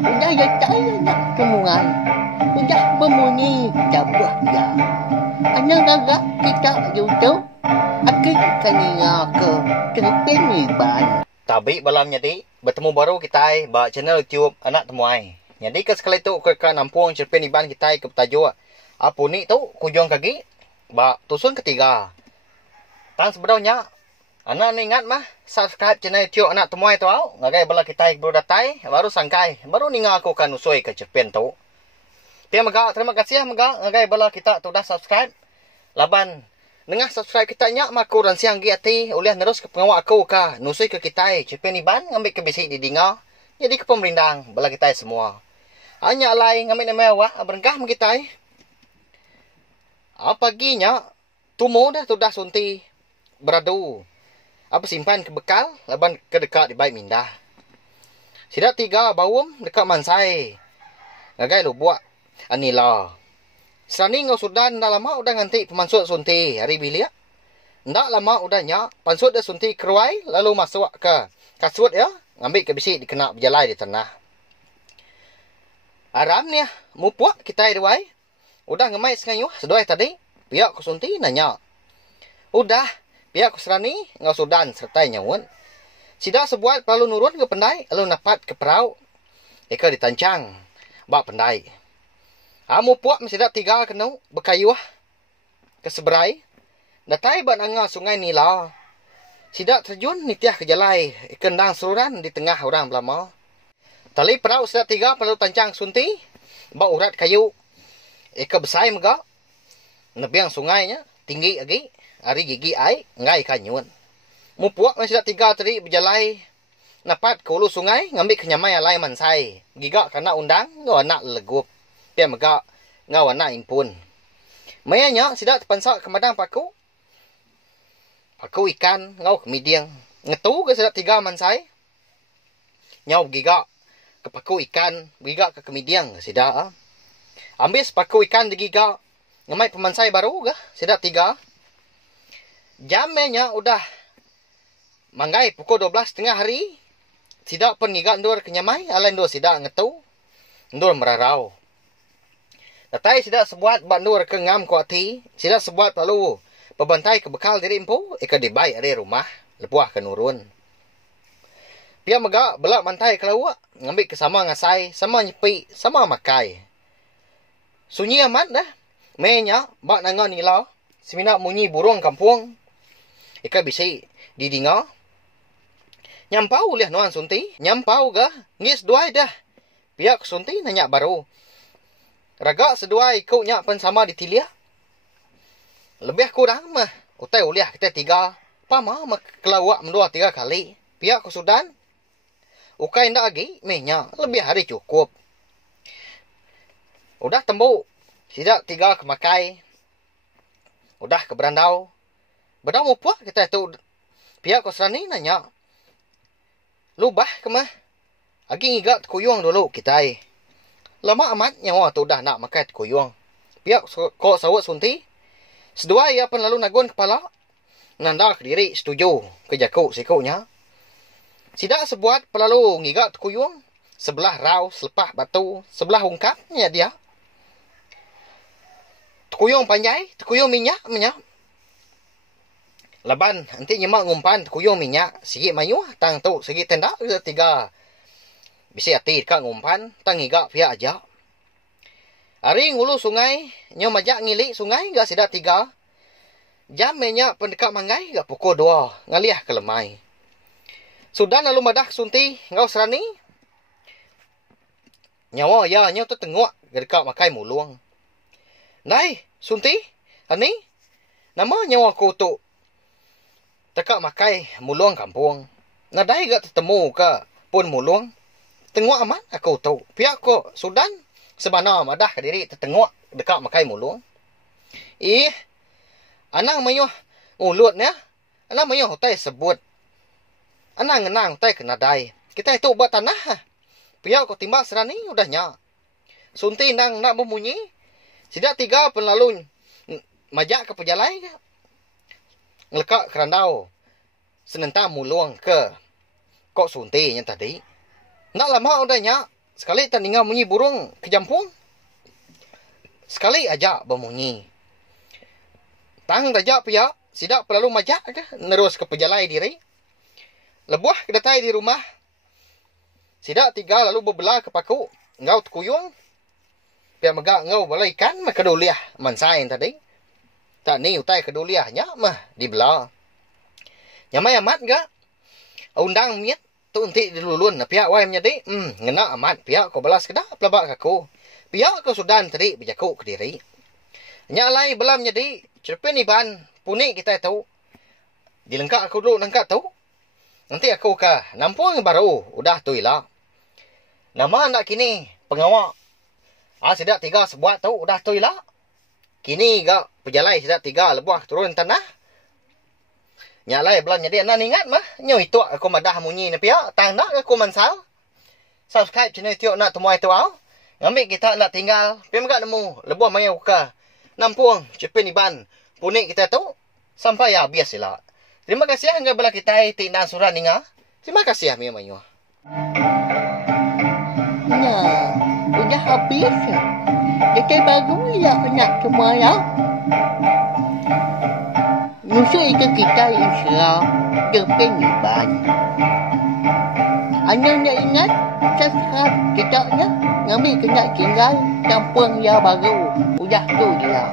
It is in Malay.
Udah ya saya nak kemuan. Udah berbunyi jabah ya. Anak agak kita YouTube. Akhir kania ke Cerpen Iban. Tabi balam jadi bertemu baru kita ba channel YouTube anak temuai. Jadi ke sekali tu ke nampung Cerpen Iban kita ke tajuk apa ni tu kujung kaki ba tusun ketiga. Tan sebenarnya anak ni ingat mah subscribe channel YouTube anak temuai tu au ngagai bala kita baru datai baru sangkai baru ninga aku kan usoi ke Cerpen tu. Terima kasih maga ngagai bala kita tu dah subscribe. Laban nengah subscribe kita nyak mak kurang siang giati oleh terus ke pengawak aku ka nusui ke kita Cerpen Iban ngambil ke bisi di dinga jadi ke pemerintah bala kita semua hanya alai ngambil nama awak berengkah kita apa ginya tumu dah tu dah sunti beradu apa simpan ke bekal laban ke dekat di baik mindah sidak tiga bawum dekat mansai ngagai lu buat anila Serani ngau sudan dah lama udah nganti pemansut sunti hari bilia. Ndak lama udahnya pansut dah sunti keruai lalu masuk ke kasut ya ngambil ke bisi dikena berjalai di tanah. Aram ni mupuak kita iruai. Udah ngemai sengayuh sedoi tadi pihak ku sunti nanya. Udah pihak ku serani ngau sudan sertai nyawun. Sidak sebuat perlu nurun ke pendai lalu napat ke perau. Eka ditancang bak pendai. Amu puak mesti dak tiga kenu berkayuh ke seberai. Datai ban anga sungai Nila. Sidak terjun nitiah ke jalai kendang seluran di tengah orang belama. Tali perau sidak tiga perlu tancang sunti. Bak urat kayu. Eka besai mega. Nebiang sungainya tinggi lagi. Ari gigi ai ngai kanyun. Mu puak mesti dak tiga tadi berjalai. Napat ke hulu sungai ngambil kenyamai alai mansai. Gigak kana undang ngau anak legup. Dia megak ngau anak impun. Mayanya sidak terpansak ke madang paku. Paku ikan ngau kemidiang. Ngetu ke sidak tiga mansai. Nyau gigak ke paku ikan. Gigak ke kemidiang sidak. Ambis paku ikan digigak. Ngamai pemansai baru ke sidak tiga. Jamnya udah manggai pukul 12 tengah hari. Sidak pun gigak ndur kenyamai. Alain ndur sidak ngetu. Ndur merarau. Datai sidak sebuat bandur ke ngam kuati, sidak sebuat lalu pebantai ke bekal diri empu, eka dibai ada rumah, lepuah ke nurun. Dia megak belak mantai ke lawa, ngambil ke sama ngasai, sama nyepi, sama makai. Sunyi amat dah, menya, bak nangan nilau, semina munyi burung kampung, eka bisi didinga. Nyampau liah nuan sunti, nyampau ga, ngis duai dah, pihak sunti nanya baru. Raga sedua ikutnya pun sama ditilia. Lebih kurang mah. Utai uliah kita tiga. Pama mah kelawak mendua tiga kali. Pihak kesudan. Ukai ndak lagi. Mehnya lebih hari cukup. Udah tembuk. Sidak tiga kemakai. Udah ke berandau. Bedang mupuak kita itu. Pihak kesudan ni nanya. Lubah ke mah. Agi ngigat kuyuang dulu kita. Lama amat nyawa tu dah nak makan kuyuang. Pihak kok sawat sunti. Sedua ia pun lalu nagun kepala. Nanda ke diri setuju ke jakuk sikunya. Sidak sebuat pelalu ngigat kuyuang. Sebelah rau, selepah batu, sebelah ungkapnya dia. Kuyuang panjai, kuyuang minyak. Laban, nanti nyemak ngumpan kuyuang minyak. Sigi mayu, tang tu, sigi tenda, tiga. Bisi hati ka ngumpan, tangiga pihak aja. Ari ngulu sungai, nyo majak ngili sungai, gak sidak tiga. Jamnya pendekat manggai, gak pukul 2, ngaliah ke lemai. Sudah lalu madah sunti, ngau serani. Nyawa ya, nyo tu tengok, dekat makai muluang. Nai, sunti, ani, nama nyawa ku tu. Dekat makai muluang kampung. Nadai gak ketemu ke pun muluang. Tengok aman aku tahu. Pihak ko Sudan sebana madah ke diri tertengok dekat makai mulung. Anang mayuh ulut ya. Anang mayuh hutai sebut. Anang ngenang hutai kena dai. Kita itu buat tanah. Pihak ko timbang serani udahnya. Sunti nang nak memunyi. Sidak tiga pun lalu majak ke pejalai. Ngelekak kerandau. Senentang mulung ke kok sunti yang tadi. Nak lama udahnya. Sekali terdengar bunyi burung kejampung. Sekali aja berbunyi. Tang raja pia. Sidak perlu majak ke. Nerus ke pejalai diri. Lebuah kedatai di rumah. Sidak tiga lalu berbelah ke paku. Ngau tekuyung. Pia megak ngau balai ikan. Keduliah mansain tadi. Tak ni utai keduliahnya mah dibelah. Nyamai amat ga. Undang miet. Tu unti dilulun. Pihak wai menjadi. Ngena amat. Pihak ko balas kedah. Pelabak kaku. Pihak ko sudan tadi. Bijaku ke diri. Nyalai belam menjadi. Cerpen iban. Punik kita tahu. Dilengkak aku dulu nengkak tahu. Nanti aku ke nampung baru. Udah tu ilah. Nama nak kini. Pengawak. Sidak tiga sebuat tahu. Udah tu ilah. Kini ga. Pejalai sidak tiga lebuah turun tanah. Nyalai belam jadi anak ingat mah. Nyo itu aku madah munyi ni pihak. Tang nak aku mansal. Subscribe channel tiok nak temuai tu au. Ngambil kita nak tinggal. Pihak megak nemu. Lebuah maya uka. Nampung. Cepin iban. Punik kita tu. Sampai habis sila. Terima kasih hangga bela kita tindak surat ninga. Terima kasih Mia Mayu. Ya, udah habis. Kita baru ya nak semua ya. Musuh itu kita Islam berpeniban. Anda nak ingat subscribe kita ya. Ngambil kena tinggal kampung yang baru. Udah tu dia.